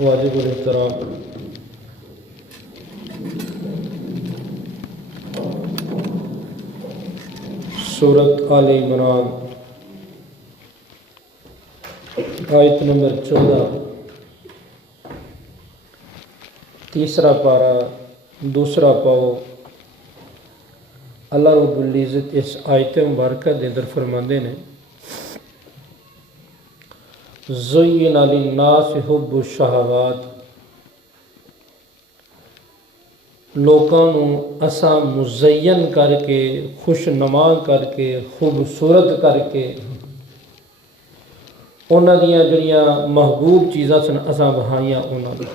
واجب الاحترام سورت آل عمران آیت نمبر 14 تیسرا پارا دوسرا پاؤ اللہ رب العزت اس آیت مبارکہ دے اندر فرماندے نے زین للناس حب الشہوات لوکاں نو اساں مزین کر کے خوش نما کر کے خوبصورت کر کے انہاں دیاں جڑیاں محبوب چیزاں سن اساں وہائیاں انہاں دی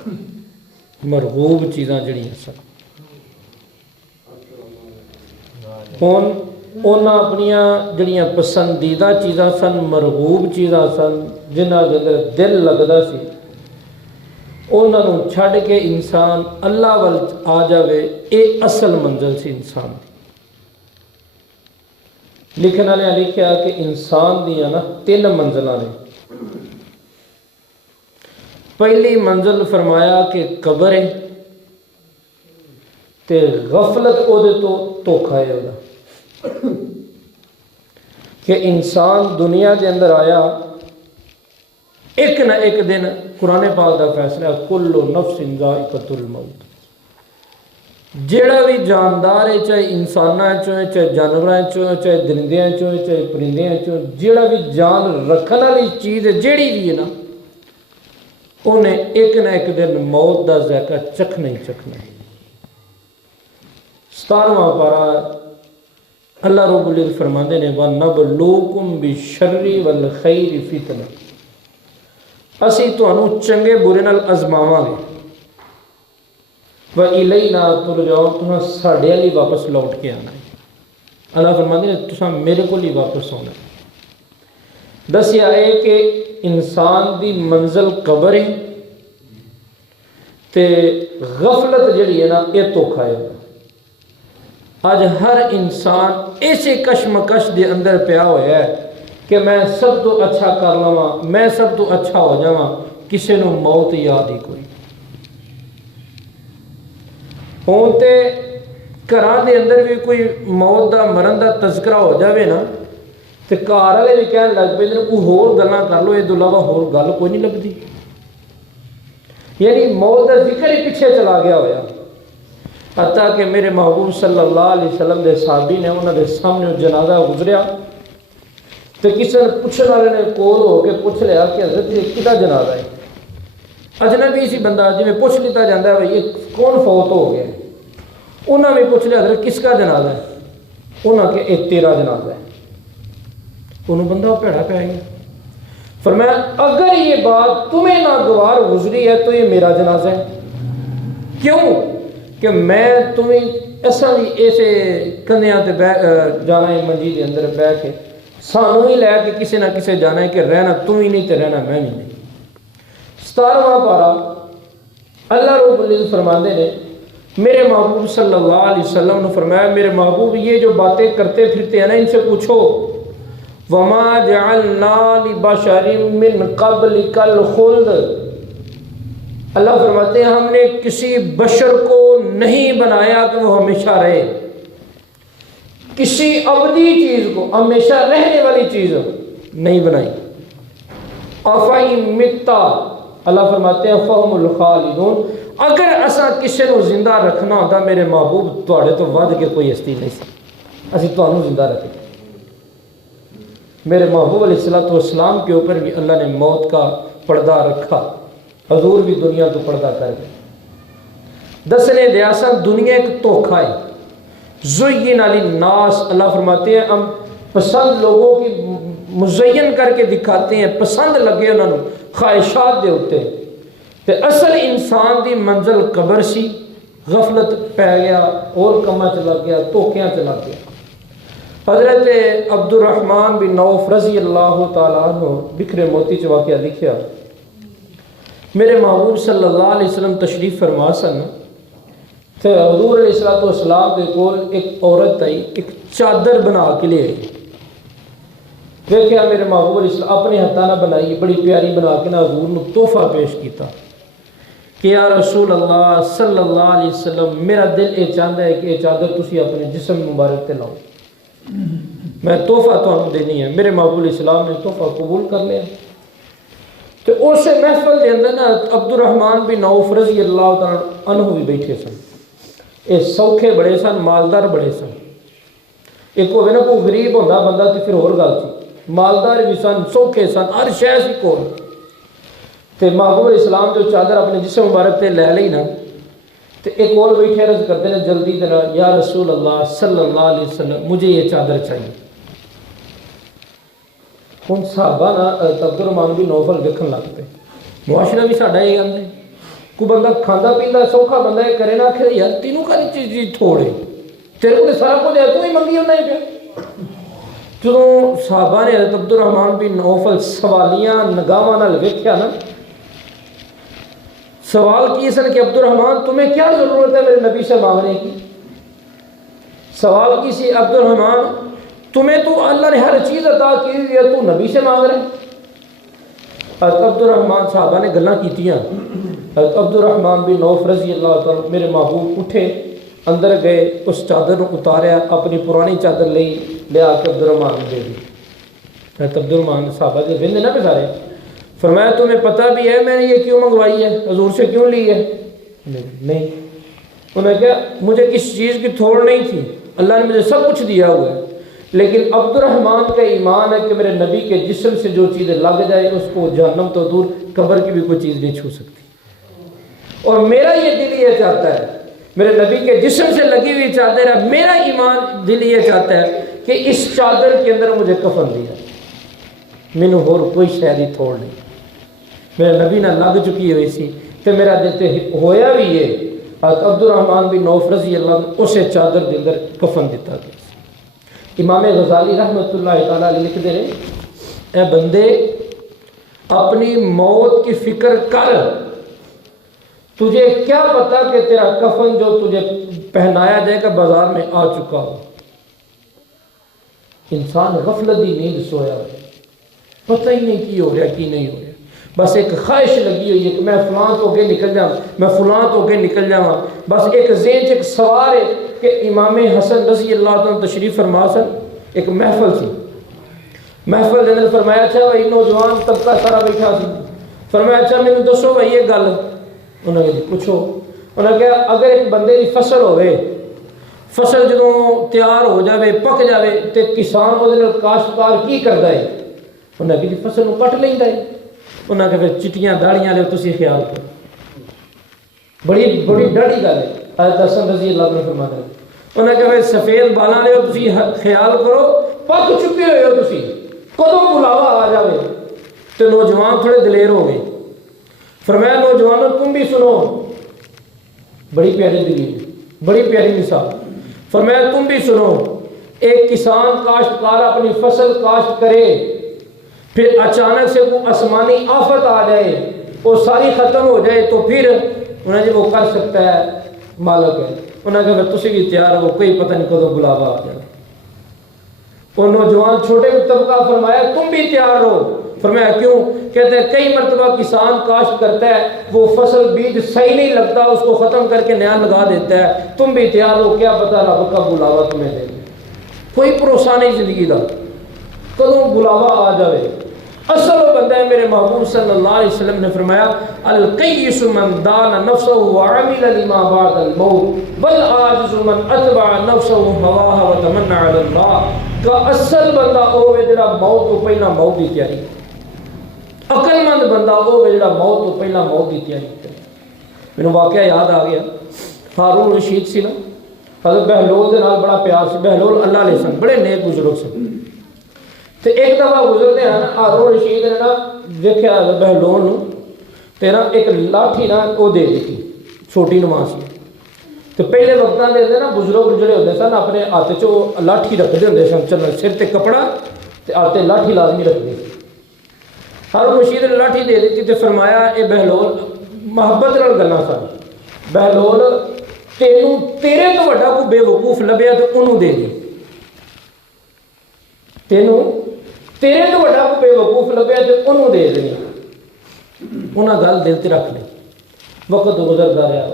مرغوب چیزاں جڑیاں سن ہن انہاں اپنیاں جڑیاں پسندیدہ چیزاں سن مرغوب چیزاں سن جنہاں دے اندر دل لگدا سی انہاں نوں چھڈ کے انسان اللہ ول آ جاوے اے اصل منزل سی انسان لکھن والے لکھیا کہ انسان دیاں نا 3 منزلاں نے پہلی منزل فرمایا کہ قبر ہے تے غفلت او دے تو دھوکھا ہے اودا کہ انسان دنیا دے اندر آیا ایک نہ ایک دن قرآن پاک دا فیصلہ کل نفس ذائقۃ الموت جیڑا بھی جاندار ہے چاہے انساناں چوں ہے چاہے جانوراں چوں ہے چاہے درندیاں چوں ہے چاہے پرندیاں چوں جیڑا بھی جان رکھن والی چیز ہے جیڑی بھی ہے نا انہیں ایک نہ ایک دن موت دا ذائقہ چکھنا ہی چکھنا ہے 17واں پارہ اللہ رب العزت فرماندے نے وَنَبْلُوكُمْ بِالشَّرِّ وَالْخَيْرِ فِتْنَةً اسی تانوں چنگے برے نال آزماواں گے وَإِلَيْنَا تُرْجَعُونَ تُساں ساڈے ہی واپس لوٹ کے آنا ہے اللہ فرماندے نے تساں میرے کول ہی واپس آنا ہے دسیا ہے کہ انسان دی منزل قبر ہے تے غفلت جڑی ہے نا یہ دھوکھا ہے آج ہر انسان ایسے کشمکش دے اندر پیا ہوا ہے کہ میں سب تو اچھا کر لواں میں سب تو اچھا ہو جاواں کسے نو موت یاد ہی کوئی ہون تے گھراں دے اندر بھی کوئی موت دا مرن دا تذکرہ ہو جاوے نا تے گھر والے بھی کہن لگ پے کوئی ہور گلاں کر لو اے دے علاوہ ہور گل کوئی نہیں لبدی یعنی موت دا ذکر ہی پیچھے چلا گیا ہویا حتیٰ کہ میرے محبوب صلی اللہ علیہ وسلم دے صحابی نے انہوں دے سامنے جنازہ گزریا تو کسی نے پوچھنے والے نے کول ہو کے پوچھ لیا کہ حضرت یہ کدا جنازہ ہے اجنبی سی بندہ جی میں پوچھ لیتا جاتا ہے بھائی یہ کون فوت ہو گیا انہوں نے پوچھ لیا حضرت کس کا جنازہ ہے انہوں نے کہ یہ تیرا جنازہ ہے انہوں بندہ پیڑا پہ گیا فرمایا اگر یہ بات تمہیں ناگوار گزری ہے تو یہ میرا جنازہ ہے کیوں کہ میں تمہیں ایسا بھی ایسے کندیاں تے جانا ہے منجی دے اندر بیٹھ کے سانوں ہی لے کے کسی نہ کسی جانا ہے کہ رہنا تم ہی نہیں تے رہنا میں بھی نہیں 17واں پارہ اللہ رب العزت فرماندے نے میرے محبوب صلی اللہ علیہ وسلم نے فرمایا میرے محبوب یہ جو باتیں کرتے پھرتے ہیں نا ان سے پوچھو وَمَا جَعَلْنَا لِبَشَرٍ مِّن قَبْلِكَ الْخُلْدَ اللہ فرماتے ہیں ہم نے کسی بشر کو نہیں بنایا کہ وہ ہمیشہ رہے کسی ابدی چیز کو ہمیشہ رہنے والی چیز نہیں بنائی افَإِن مِتَّ اللہ فرماتے ہیں فَهُمُ الْخَالِدُونَ اگر اساں کسی کو زندہ رکھنا ہوتا میرے محبوب تواڈے تو ود کے کوئی ہستی نہیں سی اسی تانوں زندہ رکھیں میرے محبوب علیہ السلام کے اوپر بھی اللہ نے موت کا پردہ رکھا حضور بھی دنیا تو پردہ کر گئے دسنے دیاسا دنیا ایک دھوکھا ہے زین للناس اللہ فرماتے ہیں ہم پسند لوگوں کی مزین کر کے دکھاتے ہیں پسند لگے انہوں نے خواہشات دے ہوتے تے اصل انسان دی منزل قبر سی غفلت پہ گیا اور کما چلا گیا دھوکیاں چلا گیا حضرت عبد الرحمن بن عوف رضی اللہ تعالیٰ عنہ بکھرے موتی چ واقعہ لکھیا میرے محبوب صلی اللہ علیہ وسلم تشریف فرما سن تو حضور علیہ السلام کے کول ایک عورت آئی ایک چادر بنا کے لے آئی دیکھا میرے محبوب علیہ السلام اپنے ہاتھاں نہ بنائی بڑی پیاری بنا کے نہ حضور نے تحفہ پیش کیتا کہ یا رسول اللہ صلی اللہ علیہ وسلم میرا دل یہ چاہتا ہے کہ یہ چادر تسی اپنے جسم مبارک تے لاؤ، میں تحفہ تمہیں دینی ہے۔ میرے محبوب اسلام نے تحفہ قبول کر لیا۔ تو اس محفل کے اندر نا عبد الرحمن بن عوف رضی اللہ تعالیٰ عنہ بھی بیٹھے سن۔ یہ سوکھے بڑے سن، مالدار بڑے سن۔ ایک ہوئے نا کوئی غریب ہوندہ بندہ تو پھر اور گل سی، مالدار بھی سن، سوکھے سن، ہر شے سی کول۔ تے محبوب اسلام جو چادر اپنے جسم مبارک تے لے لئی نا، تے ایک اور بیٹھے عرض کرتے ہیں جلدی دینا، یا رسول اللہ صلی اللہ علیہ وسلم مجھے یہ چادر چاہیے۔ ہن صحابہ نا عبد الرحمن بن عوف دیکھن لگتے، معاشرہ بھی ساڈا یہ گل ہے، کوئی بندہ کھانا پیندا سوکھا بندہ یہ کرے نا آخر یار تینوں کاری چیز تھوڑے، تیرے کو سارا کچھ ہے تو ہی منگی ہونا ہی پیا۔ جدوں صحابہ نے عبد الرحمن بن عوف سوالیاں نگاہاں نال ویکھیا نا، سوال کی سن کہ عبد الرحمن تمہیں کیا ضرورت ہے میرے نبی سے مانگنے کی؟ سوال کی سی عبد الرحمن تمہیں تو اللہ نے ہر چیز عطا کی ہے، تو نبی سے مانگ رہے؟ عبد الرحمن صحابہ نے گلاں کیتیاں۔ عبد الرحمن بن عوف رضی اللہ تعالیٰ میرے محبوب اٹھے، اندر گئے، اس چادر کو اتاریا، اپنی پرانی چادر لیا کے عبد الرحمن دے دی۔ عبد الرحمن صحابہ سے بند نہ بسارے، فرمایا تمہیں پتہ بھی ہے میں نے یہ کیوں منگوائی ہے، حضور سے کیوں لی ہے؟ نہیں۔ انہوں نے کہا مجھے کس چیز کی تھوڑ نہیں تھی، اللہ نے مجھے سب کچھ دیا ہوا ہے، لیکن عبد الرحمن کا ایمان ہے کہ میرے نبی کے جسم سے جو چیزیں لگ جائے اس کو جہنم تو دور قبر کی بھی کوئی چیز نہیں چھو سکتی۔ اور میرا یہ دل یہ چاہتا ہے، میرے نبی کے جسم سے لگی ہوئی چادر ہے، میرا ایمان دل یہ چاہتا ہے کہ اس چادر کے اندر مجھے کفن دیا، مینوں ہور کوئی شے دی تھوڑ نہیں، میرے نبی نہ لگ چکی ہوئی سی تے میرا دل تے ہویا بھی ہے۔ عبد الرحمن بن عوف رضی اللہ عنہ اسے چادر دے اندر کفن دیتا گیا۔ امام غزالی رحمۃ اللہ تعالیٰ علیہ لکھتے ہیں اے بندے اپنی موت کی فکر کر، تجھے کیا پتا کہ تیرا کفن جو تجھے پہنایا جائے گا بازار میں آ چکا ہو۔ انسان غفلت دی نیند سویا ہے، پتہ ہی نہیں کی ہو رہا کی نہیں ہو رہا، بس ایک خواہش لگی ہوئی ہے کہ میں فلاں تو کے نکل جاؤں، میں فلاں تو کے نکل جاؤں، بس ایک ذہن ایک سوار ہے کہ امام حسن رضی اللہ عنہ تشریف فرما سن، ایک محفل سی، محفل نے فرمایا اچھا بھائی نوجوان طبقہ سارا بیٹھا سی، فرمایا اچھا میں نے دسو بھائی یہ گل، انہوں نے کہا پوچھو، انہوں نے کہا اگر ایک بندے کی فصل ہوئے، فصل جدوں تیار ہو جاوے پک جاوے تے کسان وہ کاشتکار کی کرتا ہے؟ انہوں نے کہا فصل کو کٹ لینا ہے۔ انہوں نے کہا چٹیاں داڑیاں لے تسی خیال کرو، بڑی ڈاڑی گل ہے۔ حضرت حسن رضی اللہ عنہ فرماتے ہیں انہوں نے کہا سفید بالاں لے تسی خیال کرو، پک چکے ہوئے ہو تسی، کدوں بلاوا آ جاوے؟ تو نوجوان تھوڑے دلیر ہو گئے، فرمایا نوجوانوں تم بھی سنو، بڑی پیاری دلیل، بڑی پیاری مثال، فرمایا تم بھی سنو، ایک کسان کاشتکار اپنی فصل کاشت کرے، پھر اچانک سے وہ آسمانی آفت آ جائے، وہ ساری ختم ہو جائے تو پھر انہیں وہ کر سکتا ہے مالک ہے۔ انہوں نے کہا تسی بھی تیار ہو، کوئی پتہ نہیں کدوں بلاوا آ جائے۔ وہ نوجوان چھوٹے طبقہ فرمایا تم بھی تیار ہو، فرمایا کیوں؟ کہتے ہیں کئی مرتبہ کسان کاشت کرتا ہے، وہ فصل بیج صحیح نہیں لگتا، اس کو ختم کر کے نیا لگا دیتا ہے، تم بھی تیار ہو، کیا پتہ رب کا بلاوا تمہیں دے دے، کوئی بھروسہ نہیں زندگی کا، کدوں بلاوا آ جائے۔ اصل وہ بندہ ہے، میرے محبوب صلی اللہ علیہ وسلم نے فرمایا القیس من دان نفسه وعمل لما بعد الموت والعاجز من اتبع نفسه هواها وتمنى على الله کا اصل بندہ وہ ہے جڑا موت تو پہلا موت دی تیاری، عقل مند بندہ وہ ہے جڑا موت تو پہلا موت دی تیاری کرے۔ مینوں واقعہ یاد آ گیا، ہارون رشید سی نا، حضرت بہلول دے نال بڑا پیار سی، بہلول اللہ علیہ سن، بڑے نیک بزرگ سن۔ تو ایک دفعہ گزرتے ہیں نا ہارون رشید نے نا دیکھا بہلول نو تے نا ایک لاٹھی نا وہ دے دیتی چھوٹی نماز کی۔ تو پہلے وقتاں دے نا بزرگ جڑے ہوتے سن اپنے ہاتھ چ لاٹھی رکھتے ہوتے سن، چلو سر تے کپڑا تے ہاتھ لاٹھی لازمی رکھتے۔ ہارون رشید نے لاٹھی دے دیتی تے فرمایا اے بہلول محبت نال گلاں سن، بہلول تینوں تیرے تو بڑا کوئی بے وقوف لبیا تو انہوں دے دی، تینوں تیرے تو بڑا کوئی بے وقوف لبیا تو انہوں دے دیں۔ انہاں گل دل تے رکھ لی۔ وقت گزرتا رہا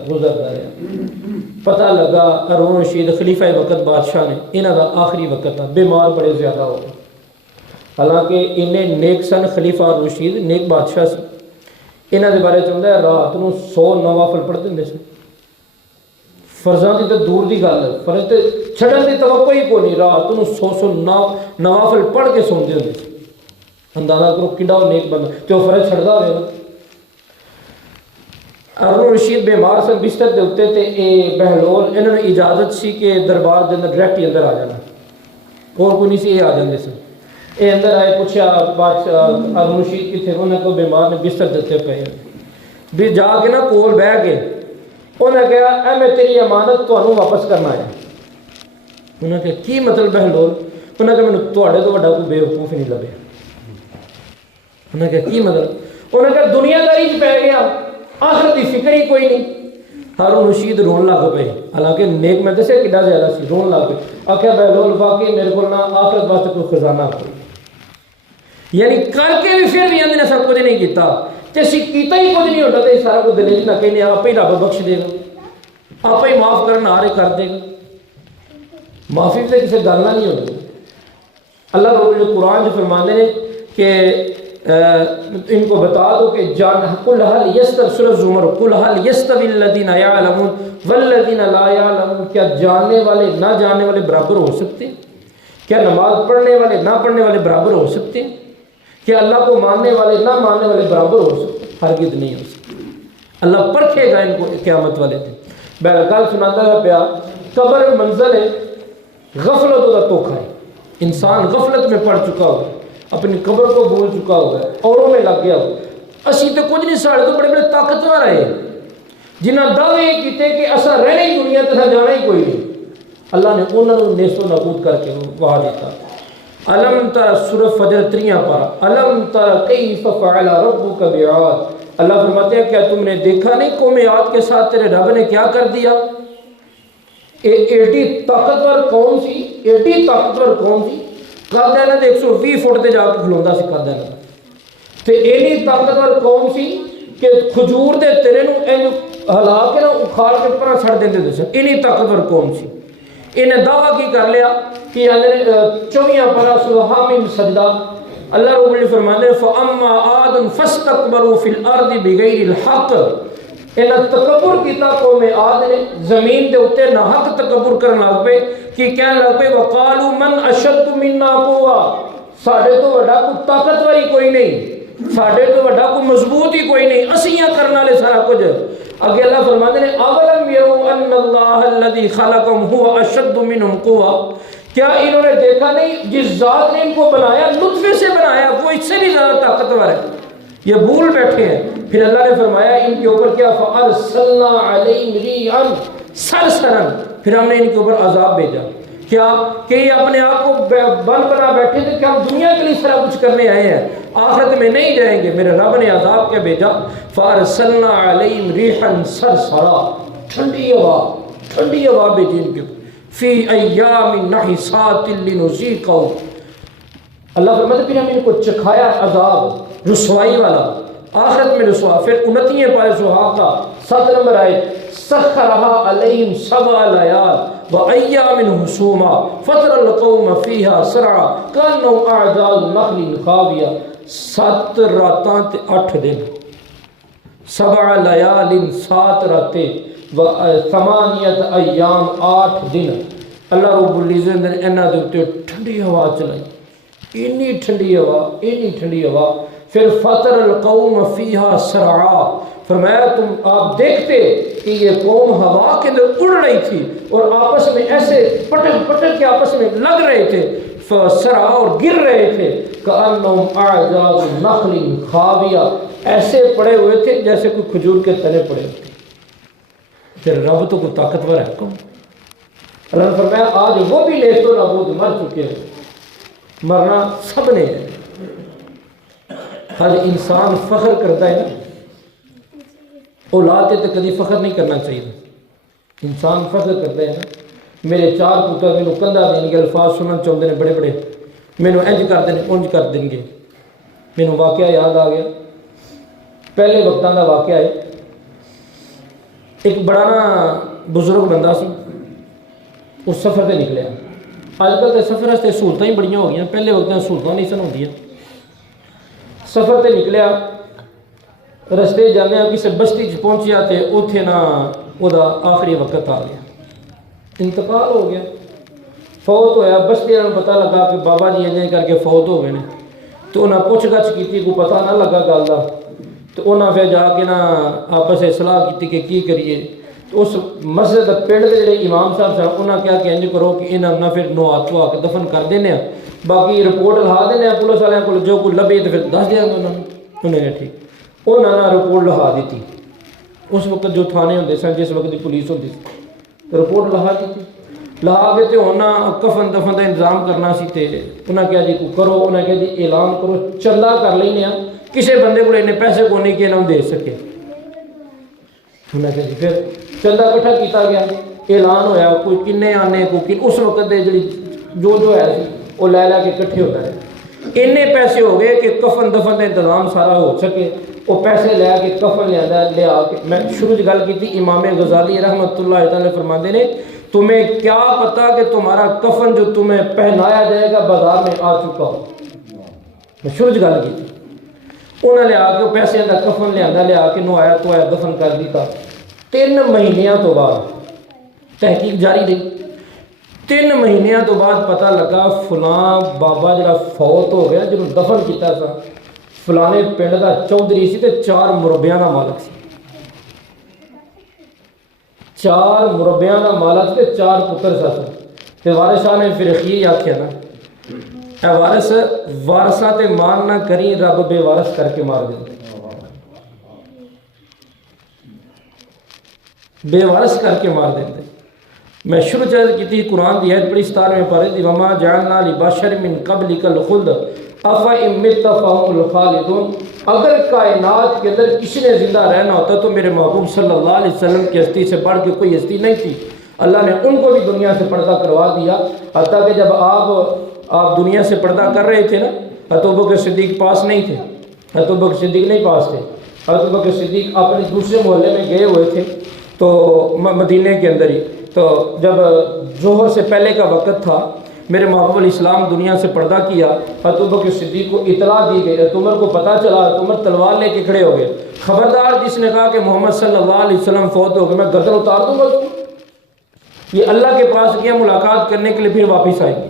پتہ لگا ہارون رشید خلیفہ وقت بادشاہ نے انہاں دا آخری وقت تھا، بیمار بڑے زیادہ ہو گئے، حالانکہ انہیں نیک سن، خلیفہ ہارون رشید نیک بادشاہ سی، انہاں دے بارے چاہتا ہے رات نو 100 نوافل پڑھ دیں سن، فرضاں دی تو دور دی گل ہے، فرض تے چھڑن دی توقع ہی کوئی نہیں، رات نو 100 نوافل پڑھ کے سوندے ہوندے سی، اندازہ کرو کڈا نیک بندہ تے وہ فرض چھڑدا ہوئے نا۔ ہارون رشید بیمار سن بستر دے اتنے تے اے بہلول انہوں نے اجازت سی کہ دربار دے اندر ڈائریکٹ ہی اندر آ جانا، اور کوئی نہیں سی، یہ آ جاندے سن، اے اندر آئے پوچھا بادشاہ ہارون رشید کتنے، انہوں نے کہا بیمار نے بستر دیتے پے بھی، جا کے نا کول بہ کے انہیں کہا اے میں تیری امانت تانوں واپس کرنا ہے۔ انہوں نے کہا کی مطلب بہلول؟ انہوں نے کہا مینوں تواڈے تو وڈا کوئی بیوقوف نہیں لبے۔ انہوں نے کہا کی مطلب؟ انہوں نے کہا دنیا داری چ پی گیا، آخرت کی فکر ہی کوئی نہیں۔ ہارون رشید رون لگ پے، حالانکہ نیک میں دسیا کڈا زیادہ سی، رون لگ پے، آخیا بہلول واقعی میرے کو نہ آخرت واسطے کوئی خزانہ کوئی، یعنی کر کے بھی پھر بھی اندر سب کچھ نہیں کیتا، تے اسی کیتا ہی کچھ نہیں ہوتا، تے سارا کچھ دلیل نہ کہنے آپ ہی رب بخش دے گا، آپ ہی معاف کرنا آرے کر دے گا، معافی سے کسی گل نہ نہیں ہوتی۔ اللہ رب العزت قرآن جو فرماتے ہیں کہ ان کو بتا دو کہ قل هل یستوی سورۃ زمر، قل هل یستوی الذین یعلمون والذین لا یعلمون، کیا جاننے والے نہ جاننے والے برابر ہو سکتے ہیں؟ کیا نماز پڑھنے والے نہ پڑھنے والے برابر ہو سکتے ہیں؟ کیا اللہ کو ماننے والے نہ ماننے والے برابر ہو سکتے ہیں؟ ہرگز نہیں ہو سکتے۔ اللہ پرکھے گا ان کو قیامت والے دن۔ بہرحال سناتا ہے پیا، قبر منزل ہے، غفلت کا دھوکھا ہے، انسان غفلت میں پڑ چکا ہوگا، اپنی قبر کو بھول چکا ہوگا، اوروں میں لگ گیا ہوگا۔ اسی تو کچھ نہیں، سارے تو بڑے بڑے طاقتور آئے جنہاں دعوے کیتے کہ اسا رہنا ہی دنیا تے جانا ہی کوئی نہیں، اللہ نے انہوں نے نیست و نابود کر کے وہاں دیتا۔ علم تر سورۃ فجر 3 پارا، علم تر کیف فعل ربک بعاد، اللہ فرماتے ہیں کیا تم نے دیکھا نہیں قوم عاد کے ساتھ تیرے رب نے کیا کر دیا؟ ایڈی طاقتور قوم سی، ایڈی طاقتور قوم سی، قد ہے نا 120 فٹ تے جا کے کھلوندا سی، قد ہے نا تے ایڈی طاقتور قوم سی کہ کھجور دے تیرے نو ہلا کے نا اکھاڑ کے پرا چھڑ دیندے سن، ایڈی طاقتور قوم سی۔ انہیں دعویٰ کی کر لیا کہ 24 پارا سورہ حامیم سجدہ، اللہ رب العزت فرماتے ہیں فَأَمَّا عَادٌ فَاسْتَكْبَرُوا فِي الْأَرْضِ بِغَيْرِ الْحَقِّ، انہیں تکبر کیتا قوم عاد نے، زمین دے اوتے ناحق تکبر کرن لگ پے کہ کہن لگ پے وَقَالُوا مَنْ أَشَدُّ مِنَّا قُوَّةً، ساڈے تو وڈا کوئی طاقتور ہی کوئی نہیں، ساڈے تو وڈا کوئی مضبوط ہی کوئی نہیں، اسیاں کرن والے سارا کچھ۔ اگے اللہ فرماتے ہیں اَوَلَمْ يَرَوْا أَنَّ اللَّهَ الَّذِي خَلَقَهُمْ هُوَ أَشَدُّ مِنْهُمْ قُوَّةً، کیا انہوں نے دیکھا نہیں جس ذات نے ان کو بنایا، نطفے سے بنایا، وہ اس سے بھی زیادہ طاقتور ہے، یہ بھول بیٹھے ہیں۔ پھر اللہ نے فرمایا ان کے اوپر کیا فَأَرْسَلْنَا عَلَيْهِمْ رِيحًا صَرْصَرًا، پھر ہم نے ان کے اوپر عذاب بھیجا، کیا کہ یہ اپنے آپ کو بند بنا بیٹھے تھے کہ ہم دنیا کے لیے سارا کچھ کرنے آئے ہیں، آخرت میں نہیں جائیں گے، میرے رب نے عذاب کیا بھیجا فَأَرْسَلْنَا عَلَيْهِمْ رِيحًا صَرْصَرًا، ٹھنڈی ہوا بھیجی ان کے اوپر، فی ایام نحسات لنذیقہم، اللہ فرماتے پھر ہم ان کو چکھایا عذاب رسوائی والا، آخرت میں رسوا۔ پھر 29 پارے سہاگ کا 7 نمبر آئے سخرها علیہم 7 لیال وایام حسوما فتر القوم فیہا سرعا کانہم اعجاز نخل خاویہ، 7 راتاں تے 8 دن، 7 لیال 7 راتیں و 8 ایام 8 دن، اللہ رب العزت نے انہاں دے اوتے ٹھنڈی ہوا چلائی، اتنی ٹھنڈی ہوا، پھر فطر القوم فیہا سرعا، فرمایا تم آپ دیکھتے کہ یہ قوم ہوا کے اندر اڑ رہی تھی اور آپس میں ایسے پٹک کے آپس میں لگ رہے تھے، سرعا اور گر رہے تھے، کأنہم اعجاز نخل خاویہ، ایسے پڑے ہوئے تھے جیسے کوئی کھجور کے تنے پڑے ہوئے تھے۔ پھر رب تو کوئی طاقتور ہے کون؟ اللہ نے فرمایا آج وہ بھی نیست و نابود مر چکے ہیں، مرنا سب نے ہے۔ آج انسان فخر کرتا ہے نا، اولاد تے کدی فخر نہیں کرنا چاہیے، انسان فخر کرتا ہے نا، میرے 4 پتر مینوں کندھا دیں گے، الفاظ سننا چاہتے ہیں بڑے بڑے، مینوں انج کر دیں انج کر دیں گے۔ مینوں واقعہ یاد آ گیا، پہلے وقتاں دا واقعہ ہے، ایک بڑا نا بزرگ بندہ سی، اس سفر تے نکلیا۔ اج کل تے سفر واسطے سہولتاں ہی بڑیاں ہو گئی، پہلے وقت سہولتاں نہیں سن ہوندیاں۔ سفر تے نکلیا، رستے جانے کسی بستی چ پہنچیا تے اوتھے نا وہ آخری وقت آ گیا، انتقال ہو گیا، فوت ہویا۔ بستی والوں پتہ لگا کہ بابا جی انجے کر کے فوت ہو گئے نے، تو انہاں پوچھ گچھ کیتی، کوئی پتہ نہ لگا گل دا، تو انہاں پھر جا کے نا آپس میں صلاح کیتی کہ کی کریے۔ تو اس مسجد پنڈ کے جڑے امام صاحب سن انہاں کہا کہ انج کرو کہ انہاں نہ پھر نو ہاتھ دھوا کے دفن کر دینے، باقی رپورٹ لہا دینے پولیس والوں کو، جو کوئی لبے تو پھر دس دیا انہوں نے۔ انہوں نے ٹھیک، انہوں نے رپورٹ لہا دیتی۔ اس وقت جو تھانے ہوندے سن، جس وقت دی پولیس ہوندی سی، رپورٹ لہا دیتی۔ لہا کے تو انہاں کفن دفن کا انتظام کرنا سی، تے انہاں کہا جی کو کرو، انہاں کہا جی اعلان کرو، چندہ کر لینے ہیں، کسی بندے کو اتنے پیسے کو نہیں کہ انہوں دے سکے۔ انہاں کہا جی پھر چندہ اکٹھا کیتا گیا، اعلان ہویا، کوئی کنے آنے کو کن، اس وقت دے جڑی جو ہے سی وہ لے کے کٹھے ہوتا ہے۔ اتنے پیسے ہو گئے کہ کفن دفن کا انتظام سارا ہو سکے۔ وہ پیسے لے کے کفن لیا کے، میں شروع گل کی تھی، امام غزالی رحمۃ اللہ تعالی فرماندے نے تمہیں کیا پتا کہ تمہارا کفن جو تمہیں پہنایا جائے گا بازار میں آ چکا ہو۔ میں شروع گل کی تھی، انہوں نے لیا کے پیسے کا کفن لیا کے نوایا تو آیا دفن کر دیتا۔ 3 مہینیاں تو بعد تحقیق جاری رہی، 3 مہینیاں تو بعد پتہ لگا فلاں بابا جڑا فوت ہو گیا، جنہوں دفن کیتا سا فلانے پنڈ دا چودھری سی تے 4 مربیاں دا مالک سی، 4 مربیاں دا مالک تے 4 پتر سا۔ تے وارث شاہ نے پھر اخیر آکھیا نا، اے وارث وارثاں تے مان نہ کری، رب بے وارث کر کے مار دے، بے وارث کر کے مار دیتے۔ میں شروع چیز کی تھی، قرآن دی آیت بڑی 17 پڑھی تھی، وما جعلنا لبشر من قبلک الخلد افإن مت فهم الخالدون۔ اگر کائنات کے اندر کسی نے زندہ رہنا ہوتا تو میرے محبوب صلی اللہ علیہ وسلم کی ہستی سے بڑھ کے کوئی ہستی نہیں تھی۔ اللہ نے ان کو بھی دنیا سے پردہ کروا دیا، حتیٰ کہ جب آپ دنیا سے پردہ کر رہے تھے نا، حضرت ابوبکر صدیق پاس نہیں تھے، حضرت ابوبکر صدیق نہیں پاس تھے، حضرت ابوبکر صدیق اپنے دوسرے محلے میں گئے ہوئے تھے تو مدینے کے اندر ہی، تو جب ظہر سے پہلے کا وقت تھا، میرے محبوب علیہ السلام دنیا سے پردہ کیا، حضرت ابوبکر صدیق کو اطلاع دی گئی، حضرت عمر کو پتہ چلا، حضرت عمر تلوار لے کے کھڑے ہو گئے، خبردار جس نے کہا کہ محمد صلی اللہ علیہ وسلم فوت ہو گئے میں گردن اتار دوں گا، یہ اللہ کے پاس گیا ملاقات کرنے کے لیے، پھر واپس آئے گی۔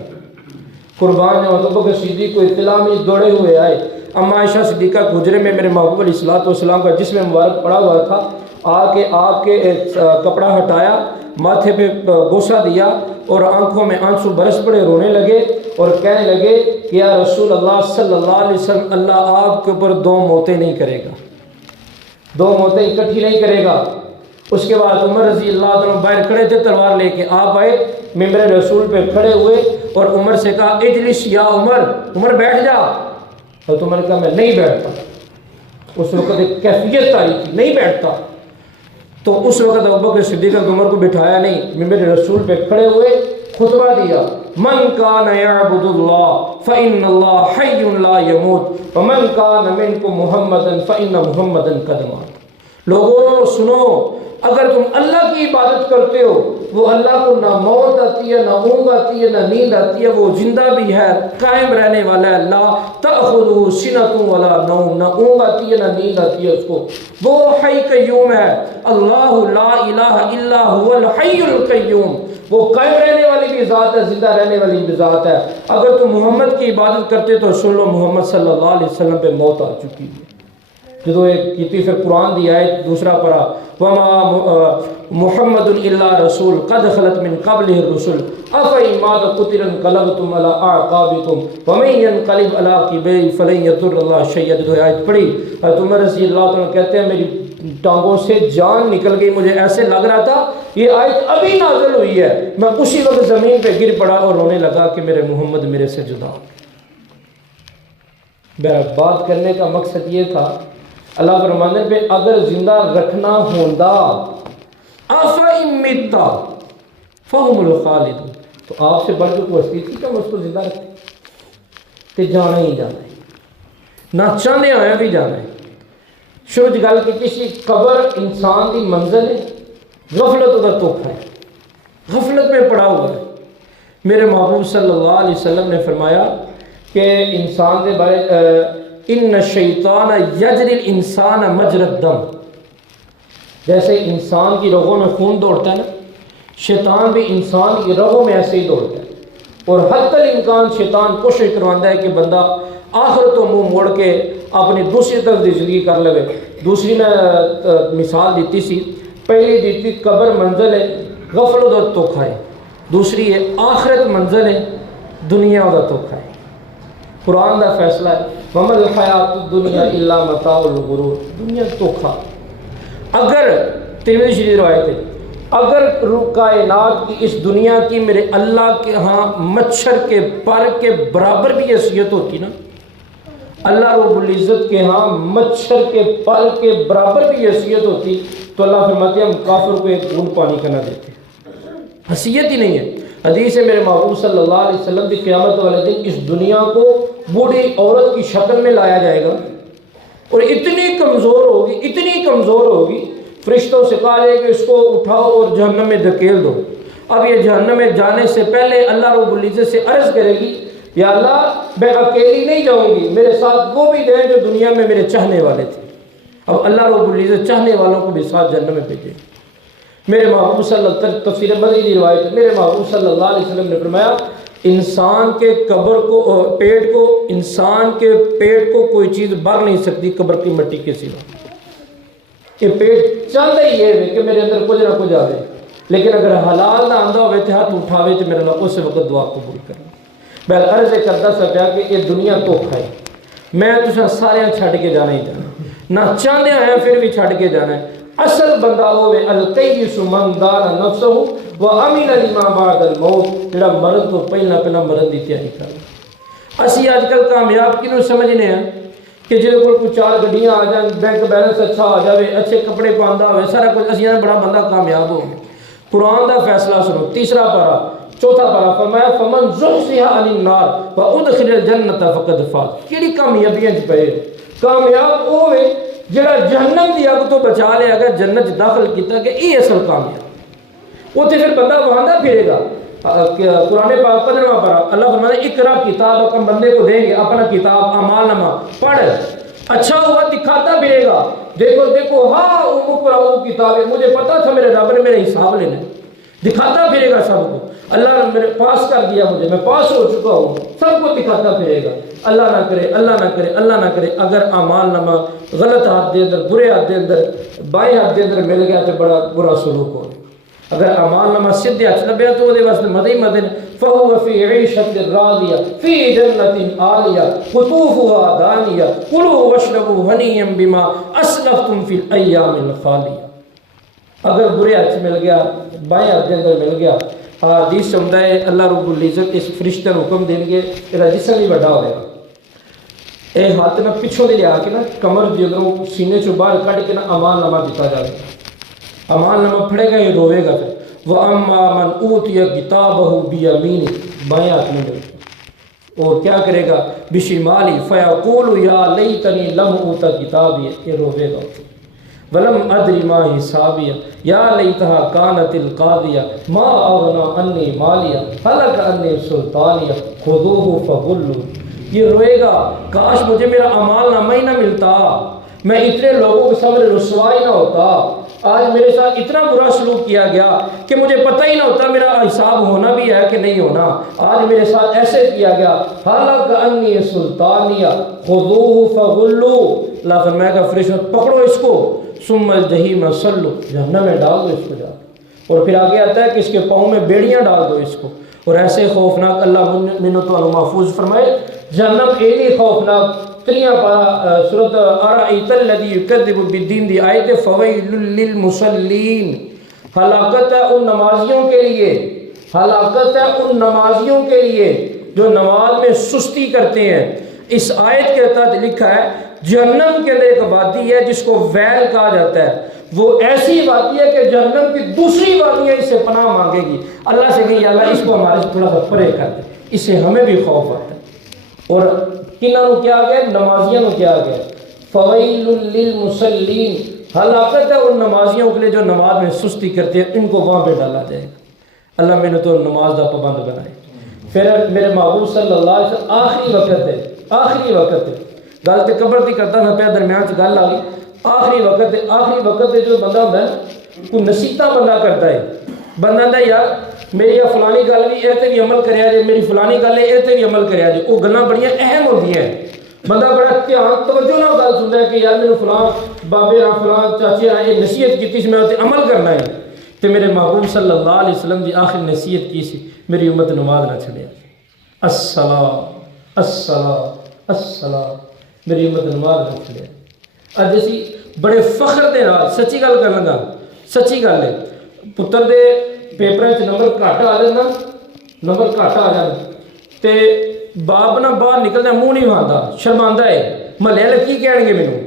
قربان ہے، حضرت ابوبکر صدیق کو اطلاع میں دوڑے ہوئے آئے، اما عائشہ صدیقہ کے حجرے میں میرے محبوب علیہ السلام کا جسم مبارک پڑا ہوا تھا، آ کے کپڑا ہٹایا، ماتھے پہ بوسہ دیا اور آنکھوں میں آنسو برس پڑے، رونے لگے اور کہنے لگے کہ یا رسول اللہ صلی اللہ علیہ وسلم، اللہ آپ کے اوپر 2 موتیں نہیں کرے گا، 2 موتیں اکٹھی نہیں کرے گا۔ اس کے بعد عمر رضی اللہ عنہ باہر کھڑے تھے، تلوار لے کے آپ آئے، ممبر رسول پہ کھڑے ہوئے اور عمر سے کہا اجلس یا عمر، عمر بیٹھ جا۔ اور عمر کہا میں نہیں بیٹھتا۔ اس وقت ایک کیفیت آئی تھی، نہیں بیٹھتا۔ تو اس وقت ابوبکر صدیق عمر کو بٹھایا نہیں، ممبر رسول پہ کھڑے ہوئے، خطبہ دیا، من کان یعبد اللہ فإن اللہ حی لا یموت ومن کان منکم محمدا فإن محمدا قد مات۔ لوگوں سنو، اگر تم اللہ کی عبادت کرتے ہو، وہ اللہ کو نہ موت آتی ہے، نہ اونگ آتی ہے، نہ نیند آتی ہے، وہ زندہ بھی ہے، قائم رہنے والا ہے۔ اللہ تأخذہ سنۃ ولا نوم، نہ اونگ آتی ہے نہ نیند آتی ہے اس کو، وہ حی قیوم ہے۔ اللہ لا الہ الا هو الحی القیوم، وہ قائم رہنے والی بھی ذات ہے، زندہ رہنے والی بھی ذات ہے۔ اگر تم محمد کی عبادت کرتے تو سن لو محمد صلی اللہ علیہ وسلم پہ موت آ چکی ہے۔ جدو ایک کیتی پھر قرآن دی آیت دوسرا پڑھا، وما محمد الا رسول قد خلت من قبلہ الرسل افإن مات قتل انقلبتم على اعقابکم ومن ينقلب على عقبیہ فلن یضر اللہ شیئا۔ جدو آیت پڑھی، حضرت عمر رضی اللہ عنہ کہتے ہیں میری ٹانگوں سے جان نکل گئی، مجھے ایسے لگ رہا تھا یہ آیت ابھی نازل ہوئی ہے، میں اسی وقت زمین پہ گر پڑا اور رونے لگا کہ میرے محمد میرے سے جدا۔ بات کرنے کا مقصد یہ تھا، اللہ فرمانے پہ اگر زندہ رکھنا ہوندا افإن مت فهم الخالدون، تو آپ سے بڑھ کے کوئی ہستی تھی کہ ہم اس کو زندہ رکھتے، تے جانا ہی جانا ہے، نہ چاہنے آیا بھی جانا ہے۔ شروع گل کی کسی قبر انسان دی منزل ہے، غفلت ادھر دھوکھا ہے، غفلت میں پڑا ہوا ہے۔ میرے محبوب صلی اللہ علیہ وسلم نے فرمایا کہ انسان کے بارے ان الشیطان یجری الانسان مجری الدم، جیسے انسان کی رگوں میں خون دوڑتا ہے نا، شیطان بھی انسان کی رگوں میں ایسے ہی دوڑتا ہے۔ اور حتی الامکان شیطان کوشش کرواتا ہے کہ بندہ آخر تو منہ موڑ کے اپنی دوسری طرف دی زندگی کر لے۔ دوسری میں مثال دیتی سی، پہلی دیتی قبر منزل ہے، غفلت اور دھوکھا ہے، دوسری ہے آخرت منزل ہے، دنیا کا دھوکھا ہے۔ قرآن کا فیصلہ ہے وَمَا الْحَيَاةُ الدُّنْيَا إِلَّا مَتَاعُ الْغُرُورِ، دنیا دھوکھا۔ اگر ترمذی شریف روایت ہے، اگر کائنات کی اس دنیا کی میرے اللہ کے ہاں مچھر کے پر کے برابر بھی حیثیت ہوتی نا، اللہ رب العزت کے ہاں مچھر کے پر کے برابر بھی حیثیت ہوتی تو اللہ فرماتے ہیں ہم کافر کو ایک بوند پانی کا نہ دیتے، حیثیت ہی نہیں ہے۔ حدیث ہے میرے محبوب صلی اللہ علیہ وسلم کی قیامت والے دن اس دنیا کو بوڑھی عورت کی شکل میں لایا جائے گا اور اتنی کمزور ہوگی، اتنی کمزور ہوگی، فرشتوں سے کہا جائے کہ اس کو اٹھاؤ اور جہنم میں دھکیل دو۔ اب یہ جہنم میں جانے سے پہلے اللہ رب العزت سے عرض کرے گی یا اللہ میں اکیلی نہیں جاؤں گی، میرے ساتھ وہ بھی گئے جو دنیا میں میرے چاہنے والے تھے۔ اب اللہ رب العزت چاہنے والوں کو بھی ساتھ جہنم میں بھیجے۔ میرے محبوب صلی اللہ علیہ وسلم تفسیر بدری کی روایت ہے، میرے محبوب صلی اللہ علیہ وسلم نے فرمایا انسان کے قبر کو انسان کے پیٹ کو کوئی چیز بھر نہیں سکتی قبر کی مٹی کے سوا۔ یہ پیٹ چاہتا ہی ہے کہ میرے اندر کچھ نہ کچھ آوے، لیکن اگر حلال نہ آندہ ہوئے تو ہاتھ اٹھاوے تو میرے اللہ اس وقت دعا قبول کرنا۔ میں عرض کرتا سا پیا کہ یہ دنیا دھوکھا ہے، میں تساں سارے چھڈ کے جانا ہی جانا، نہ چاہتے ہیں پھر بھی چھڈ کے جانا ہے۔ اصل بندہ ہوئے القیس من دار نفسہ وعمل لما بعد الموت، جڑا مرد تو پہلا مرد دی تیاری کرنا۔ اسی آج کل کامیاب کنوں سمجھنے ہیں کہ جن کو کوئی 4 گڈیاں آ جائیں، بینک بیلنس اچھا آ جائے، اچھے کپڑے پاندہ ہوئے، سارا کچھ اسی بڑا بندہ کامیاب ہو گیا۔ قرآن دا فیصلہ سنو، 3 پارہ 4 پارہ فرمایا فمن زحزح عن النار وادخل الجنۃ فقد فاز۔ کیڑی کامیابیاں چ پئے کامیاب ہوئے جڑا جہنم دی اگ تو بچا لیا گیا، جنت داخل کیتا کہ یہ اصل کامیاب۔ وہ پھر بندہ وہاں پھرے گا۔ قرآن پاک 15واں پارہ اللہ فرماتا ہے اقرا کتاب، ہم بندے کو دیں گے اپنا کتاب اعمال نامہ پڑھ، اچھا ہوا دکھاتا پھرے گا، دیکھو دیکھو ہاں اقرا وہ کتاب ہے، مجھے پتا تھا میرے رب نے میرا حساب لینا، دکھاتا پھرے گا سب کو۔ اللہ نے میرے پاس کر دیا، مجھے میں پاس ہو چکا ہوں، سب کو دکھاتا پھرے گا۔ اللہ نہ کرے، اللہ نہ کرے، اللہ نہ کرے اگر اعمال نامہ غلط ہاتھ دے اندر، برے ہاتھ دے اندر، بائیں ہاتھ دے اندر مل گیا تو بڑا برا سلوک ہو۔ اگر اعمال نامہ سیدھے ہاتھ لبیا تو وہ واسطے مزے ہی مزے نے۔ فہو فی عیشۃ راضیہ فی جنۃ عالیہ قطوفها دانیہ کلوا واشربوا ہنیئا بما اسلفتم فی الایام الخالیہ۔ اگر برے ہاتھ مل گیا، بائیں ہاتھ دے اندر مل گیا، حدیث سمجھتا ہے اللہ رب العزت اس فرشتے کو حکم دیں گے تیرا جسم ہی بڑا ہوئے گا، اے ہاتھ نہ پچھوں دے لیا کے نا کمر دی اندروں سینے چوں باہر کٹ کے نا اعمال نامہ دیتا جائے گا۔ اعمال نامہ پڑھے گا یہ روے گا پھر۔ وَأَمَّا مَنْ أُوتِيَ كِتَابَهُ بِيَمِينِهِ، بائیں ہاتھ میں ملے گا اور کیا کرے گا بِشِمَالِهِ فَيَقُولُ يَا لَيْتَنِي لَمْ أُوتَ كِتَابِيَهْ، یہ روے گا۔ وَلَمْ أَدْرِ مَا حِسَابِيَهْ يَا لَيْتَهَا كَانَتِ الْقَاضِيَةَ مَا أَغْنَىٰ عَنِّي مَالِيَهْ هَلَكَ عَنِّي سُلْطَانِيَهْ خُذُوهُ فَغُلُّوهُ۔ یہ روئے گا کاش مجھے میرا اعمال نامہ ہی نہ ملتا، میں اتنے لوگوں کے سامنے رسوا ہی نہ ہوتا، آج میرے ساتھ اتنا برا سلوک کیا گیا کہ مجھے پتہ ہی نہ ہوتا میرا حساب ہونا بھی ہے کہ نہیں ہونا، آج میرے ساتھ ایسے کیا گیا۔ حَلَكَ عَنِّي سُلْطَانِيَهْ خُذُوهُ فَغُلُّوهُ، اللہ فرمائے گا فرشتوں پکڑو اس کو، ثُمَّ الْجَحِيمَ صَلُّوهُ، جہنم میں ڈال دو اس کو جا کے۔ اور پھر آگے آتا ہے کہ اس کے پاؤں میں بیڑیاں ڈال دو اس کو، اور ایسے خوفناک اللہ منت والوں محفوظ فرمائے جہنم اینی خوفناک۔ 3 پارہ سورۃ ارائیت الذی یکذب بالدین دی آیت فویل للمصلین، ہلاکت ہے ان نمازیوں کے لیے، ہلاکت ہے ان نمازیوں کے لیے جو نماز میں سستی کرتے ہیں۔ اس آیت کے تحت لکھا ہے جہنم کے اندر ایک وادی ہے جس کو ویل کہا جاتا ہے، وہ ایسی وادی ہے کہ جہنم کی دوسری وادیاں اس سے پناہ مانگے گی، اللہ سے کہ یا اللہ اس کو ہمارے سے تھوڑا سا پرے کر دے، اس سے ہمیں بھی خوف آتا ہے۔ اور کنہوں کیا گیا؟ نمازیوں کیا گیا؟ فویل للمصلین، ہلاکت ہے ان نمازیوں کے لیے جو نماز میں سستی کرتے ہیں، ان کو وہاں پہ ڈالا جائے گا۔ اللہ میں نے تو نماز کا پابند بنائے۔ پھر میرے محبوب صلی اللہ علیہ وسلم آخری وقت ہے، آخری وقت ہے، گل تو قبر کی کرتا تھا، پہ درمیان سے گل آ گئی، آخری وقت ہے، آخری وقت ہے جو بندہ ہوتا ہے کوئی نصیحتاں بندہ کرتا ہے، بندہ کہتا ہے یار میری یہ فلانی گل بھی یہ بھی عمل کریا جائے، میری فلانی گل ہے یہ بھی عمل کریا جائے، وہ گلاں بڑیاں اہم ہوتی ہیں، بندہ بڑا دھیان توجہ نہ گل سنتا ہے کہ یار میرے فلاں بابے راں فلاں چاچے راں یہ نصیحت کی میں عمل کرنا ہے۔ تو میرے محبوب صلی اللہ علیہ وسلم کی آخری نصیحت کی سی، میری امت نماز نہ چھڑیا، الصلاۃ الصلاۃ الصلاۃ، میری امت نماز نہ چھڑیا۔ اج اسی بڑے فخر دے نال سچی گل کر لگا، سچی گل ہے، پتر دے پیپر نمبر گھٹ آ جانا، نمبر گھٹ آ جانا تے باپ نہ باہر نکلدا منہ نہیں ماندا، شرماندا ہے، محلے والے کی کہن گے مینوں،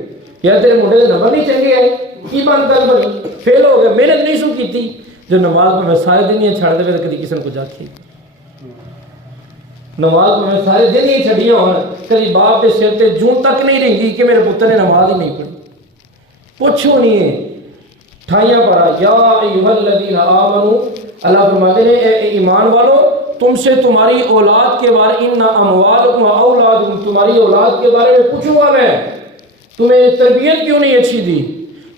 یار تیرے منڈے دے نمبر نہیں چنگے آئے، کی بات گل بنی، فیل ہو گیا، محنت نہیں سو کیتی، جو نماز میں سارے دن ہی چھڑ دے کدی کسی نے کچھ آکھی، نماز میں سارے دن ہی چھڑیاں ہون، کدی باپ کے سر تے جون تک نہیں رنگی کہ میرے پتر نے نماز ہی نہیں پڑھی، پوچھو نہیں ہے ٹھائیاں پڑا، یا ایھا الذین آمنوا، اللہ فرماتے ہیں اے ایمان والو تم سے تمہاری اولاد کے بارے، ان اموالکم و اولادکم، تمہاری اولاد کے بارے میں پوچھوں گا میں، تمہیں تربیت کیوں نہیں اچھی دی،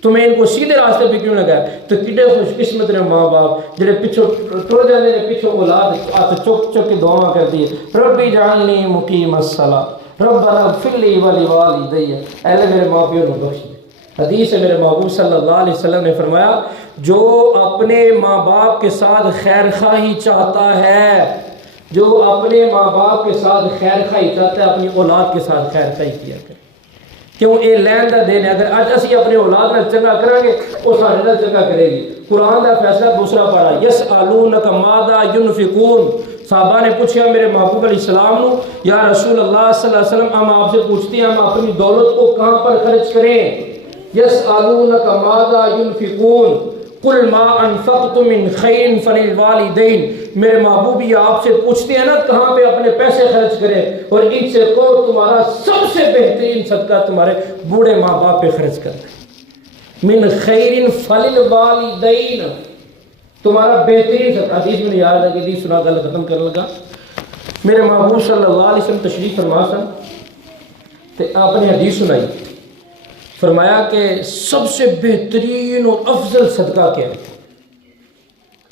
تمہیں ان کو سیدھے راستے پہ کیوں لگا، تو کڈے خوش قسمت نے ماں باپ جڑے پیچھوں ٹر جاندے نے، پیچھوں اولاد ہاتھ چک چک کے دعا کرتی ہے، ربی اجعلنی مقیم الصلاۃ ربنا اغفر لی ولوالدی، اے اللہ میرے ماں پیو کو بخش دے۔ حدیث ہے میرے محبوب صلی اللہ علیہ وسلم نے فرمایا جو اپنے ماں باپ کے ساتھ خیر خواہی چاہتا ہے، جو اپنے ماں باپ کے ساتھ خیر خواہی چاہتا ہے اپنی اولاد کے ساتھ خیر خواہی کیا کرے، کیوں یہ لین دا دین ہے، اگر اج اسی اپنے اولاد نال چنگا کریں گے وہ سارے نال چنگا کرے گی۔ قرآن دا فیصلہ دوسرا پڑھا، یسألونک ماذا ینفقون، صحابہ نے پوچھا میرے محبوب علیہ السلام نو، یا رسول اللہ صلی اللہ علیہ وسلم ہم آپ سے پوچھتے ہیں ہم اپنی دولت کو کہاں پر خرچ کریں، یسألونک ماذا ینفقون قل ما انفقتم من خیر فللوالدین، میرے محبوب یہ آپ سے پوچھتے ہیں نا کہاں پہ اپنے پیسے خرچ کریں، اور ان سے کہو تمہارا سب سے بہترین صدقہ تمہارے بوڑھے ماں باپ پہ خرچ کرنا ہے، من خیر فللوالدین، تمہارا بہترین صدقہ۔ حدیث میں یاد ہے کہ حدیث سنا گل ختم کرنے لگا، میرے محبوب صلی اللہ علیہ وسلم تشریف فرما سن تے آپ نے حدیث سنائی، فرمایا کہ سب سے بہترین اور افضل صدقہ کیا ہے،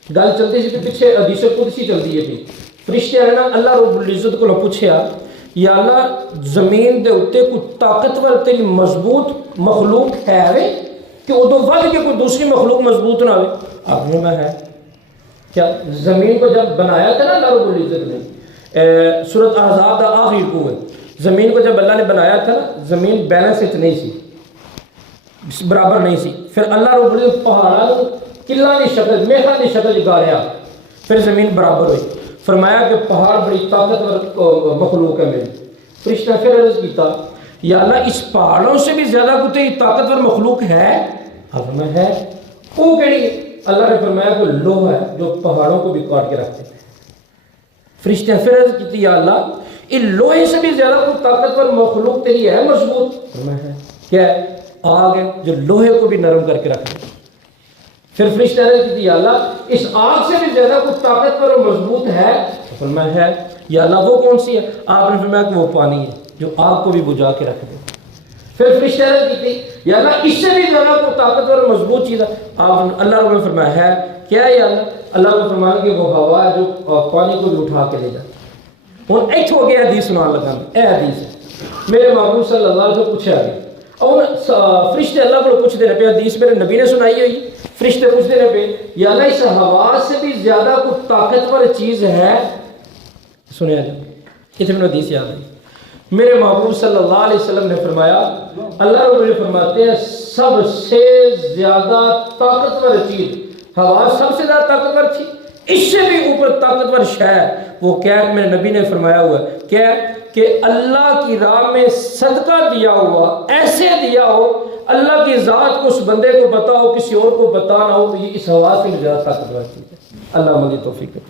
گل چلتی سی پیچھے حدیث قدسی چلتی ہے، فرشتے آئے نا اللہ رب العزت کو پوچھیا یا اللہ زمین دے اتے کوئی طاقتور تیری مضبوط مخلوق ہے کہ ادو ود کے کوئی دوسری مخلوق مضبوط نہ ہوئے، آپ نے میں ہے کیا، زمین کو جب بنایا تھا نا اللہ رب العزت نے، سورۃ احزاب کا آخری رکوع ہے، زمین کو جب اللہ نے بنایا تھا نا زمین بیلنس نہیں سی، برابر نہیں سی، پھر اللہ رب العزت پہاڑاں کو قلعہ کی شکل میخا کی شکل گاریا، پھر زمین برابر ہوئی، فرمایا کہ پہاڑ بڑی طاقتور مخلوق ہے میری، فرشتہ پھر عرض کیتا یا اللہ اس پہاڑوں سے بھی زیادہ کوئی طاقتور مخلوق ہے، اب میں ہے وہ کہڑی، اللہ نے فرمایا کہ لوہا ہے جو پہاڑوں کو بھی کاٹ کے رکھتے تھے، فرشتہ پھر عرض کیتی یا اللہ ان لوہے سے بھی زیادہ کوئی طاقتور مخلوق تیری ہے مضبوط، میں ہے کیا ہے، آگ ہے جو لوہے کو بھی نرم کر کے رکھ دے، پھر فرشتہ نے کہا یا اللہ اس آگ سے بھی زیادہ کوئی طاقتور اور مضبوط ہے، فرمایا ہے، یا اللہ وہ کون سی ہے، آپ نے فرمایا کہ وہ پانی ہے جو آگ کو بھی بجھا کے رکھ دے، پھر فرشتہ نے کہا یا اللہ اس سے بھی زیادہ کوئی طاقتور اور مضبوط چیز ہے، آپ اللہ رب نے فرمایا ہے کیا ہے یا اللہ، اللہ نے فرمایا کہ وہ ہوا ہے جو پانی کو بھی اٹھا کے لے جاتی ہے۔ ہوں ایک ہو گیا حدیث سنان لگا، اے حدیث ہے میرے محبوب صلی اللہ علیہ وسلم پوچھا گیا، اور فرشتے اللہ کو پوچھتے رہے پہ، حدیث میرے نبی نے سنائی ہوئی، فرشتے پوچھتے رہے پہ یا اللہ اس ہوا سے بھی زیادہ کوئی طاقتور چیز ہے، سنیا جائے اتنے میں حدیث یاد ہے، میرے محبوب صلی اللہ علیہ وسلم نے فرمایا، اللہ رب نے فرماتے ہیں سب سے زیادہ طاقتور چیز، ہوا سب سے زیادہ طاقتور چیز، اس سے بھی اوپر طاقتور شے وہ کیا ہے، میرے نبی نے فرمایا ہوا ہے کیا ہے کہ اللہ کی راہ میں صدقہ دیا ہوا، ایسے دیا ہو اللہ کی ذات کو اس بندے کو پتا ہو کسی اور کو پتا نہ ہو، تو یہ اس ہوا سے زیادہ طاقتور چیز ہے۔ اللہ مجھے توفیق دے۔